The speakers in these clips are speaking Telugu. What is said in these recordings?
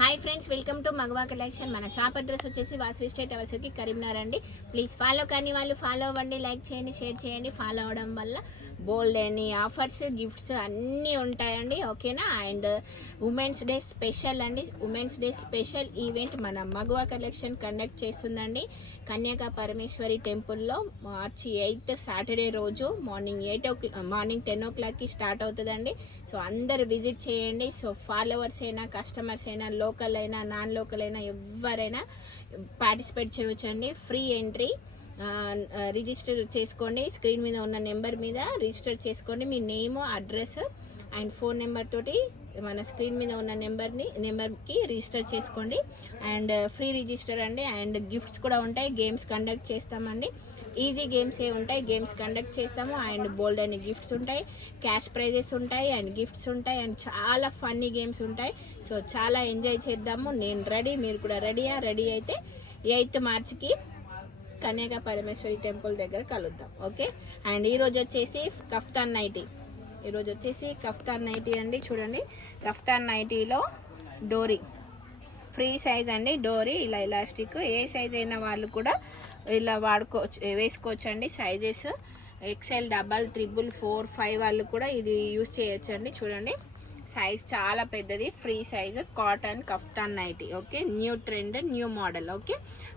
Hi friends, welcome to Magava collection. మన షాప్ అడ్రస్ వచ్చేసి వాసవి స్టేట్ అవర్స్కి కరీంనగర్ అండి. ప్లీజ్ ఫాలో కానీ వాళ్ళు ఫాలో అవ్వండి, లైక్ చేయండి, షేర్ చేయండి. ఫాలో అవ్వడం వల్ల బోల్డ్ అని ఆఫర్స్, గిఫ్ట్స్ అన్నీ ఉంటాయండి. ఓకేనా? అండ్ ఉమెన్స్ డే స్పెషల్ అండి. ఉమెన్స్ డే స్పెషల్ ఈవెంట్ మన మగవా కలెక్షన్ కండక్ట్ చేస్తుందండి కన్యాకా పరమేశ్వరి టెంపుల్లో మార్చి 8 సాటర్డే రోజు మార్నింగ్ 10 o'clockకి స్టార్ట్ అవుతుందండి. సో అందరు విజిట్ చేయండి. సో ఫాలోవర్స్ అయినా, కస్టమర్స్ అయినా, లోకల్ అయినా, నాన్ లోకల్ అయినా ఎవరైనా పార్టిసిపేట్ చేయవచ్చండి. Free entry. రిజిస్టర్ చేసుకోండి. స్క్రీన్ మీద ఉన్న నెంబర్ మీద రిజిస్టర్ చేసుకోండి. మీ name, address and phone number తోటి మన స్క్రీన్ మీద ఉన్న నెంబర్కి రిజిస్టర్ చేసుకోండి. అండ్ ఫ్రీ రిజిస్టర్ అండి. అండ్ గిఫ్ట్స్ కూడా ఉంటాయి. గేమ్స్ కండక్ట్ చేస్తామండి. ఈజీ గేమ్స్ ఉంటాయి. గేమ్స్ కండక్ట్ చేస్తాము. అండ్ బోల్డ్ అని గిఫ్ట్స్ ఉంటాయి, క్యాష్ ప్రైజెస్ ఉంటాయి, అండ్ గిఫ్ట్స్ ఉంటాయి, అండ్ చాలా ఫన్నీ గేమ్స్ ఉంటాయి. సో చాలా ఎంజాయ్ చేద్దాము. నేను రెడీ, మీరు కూడా రెడీయా? రెడీ అయితే 8th మార్చికి కన్యాకా పరమేశ్వరి టెంపుల్ దగ్గర కలుద్దాం. ఓకే. అండ్ ఈరోజు వచ్చేసి కఫ్తాన్ నైటీ అండి. చూడండి, కఫ్తాన్ నైటీలో డోరీ ఫ్రీ సైజ్ అండి. డోరీ ఇలా ఎలాస్టిక్, ఏ సైజ్ అయిన వాళ్ళు కూడా ఇలా వేసుకోవచ్చు అండి. సైజెస్ ఎక్సెల్, డబల్, 3, 4, 5 వాళ్ళు కూడా ఇది యూజ్ చేయొచ్చు అండి. చూడండి, సైజ్ చాలా పెద్దది. Free size cotton kaftan nightie. Okay, new trend, new model. Okay.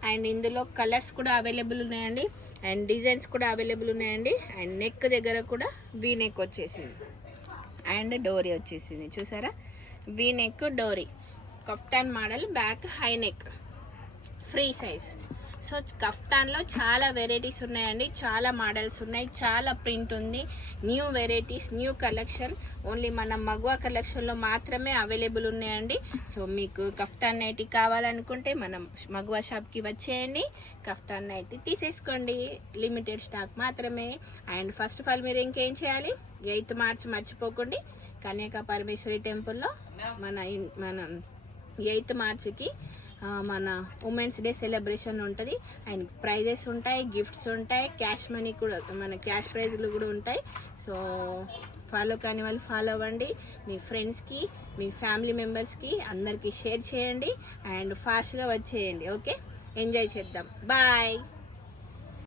And ఇందులో కలర్స్ కూడా అవైలబుల్ ఉన్నాయండి. అండ్ డిజైన్స్ కూడా అవైలబుల్ ఉన్నాయండి. అండ్ నెక్ దగ్గర కూడా వీ నెక్ వచ్చేసింది అండ్ డోరీ వచ్చేసింది. చూసారా, వీ నెక్, డోరీ, kaftan model, back high neck, free size. So కఫ్తాన్లో చాలా వెరైటీస్ ఉన్నాయండి, చాలా మోడల్స్ ఉన్నాయి, చాలా ప్రింట్ ఉంది. New varieties, new collection only మన మగవా కలెక్షన్లో మాత్రమే అవైలబుల్ ఉన్నాయండి. సో మీకు కఫ్తాన్ నైటీ కావాలనుకుంటే మనం మగవా షాప్కి వచ్చేయండి, కఫ్తాన్ నైటీ తీసేసుకోండి. లిమిటెడ్ స్టాక్ మాత్రమే. అండ్ ఫస్ట్ ఆఫ్ ఆల్ మీరు ఇంకేం చేయాలి, 8th మార్చ్ మర్చిపోకండి. కన్యాకా పరమేశ్వరి టెంపుల్లో మన 8th మార్చికి మన ఉమెన్స్ డే సెలబ్రేషన్ ఉంటుంది. అండ్ ప్రైజెస్ ఉంటాయి, గిఫ్ట్స్ ఉంటాయి, క్యాష్ మనీ కూడా, మన క్యాష్ ప్రైజ్లు కూడా ఉంటాయి. సో ఫాలో కాని వాళ్ళు ఫాలో అవ్వండి. మీ ఫ్రెండ్స్కి, మీ ఫ్యామిలీ మెంబర్స్కి అందరికీ షేర్ చేయండి. అండ్ ఫాస్ట్గా వచ్చేయండి. ఓకే, ఎంజాయ్ చేద్దాం. బాయ్.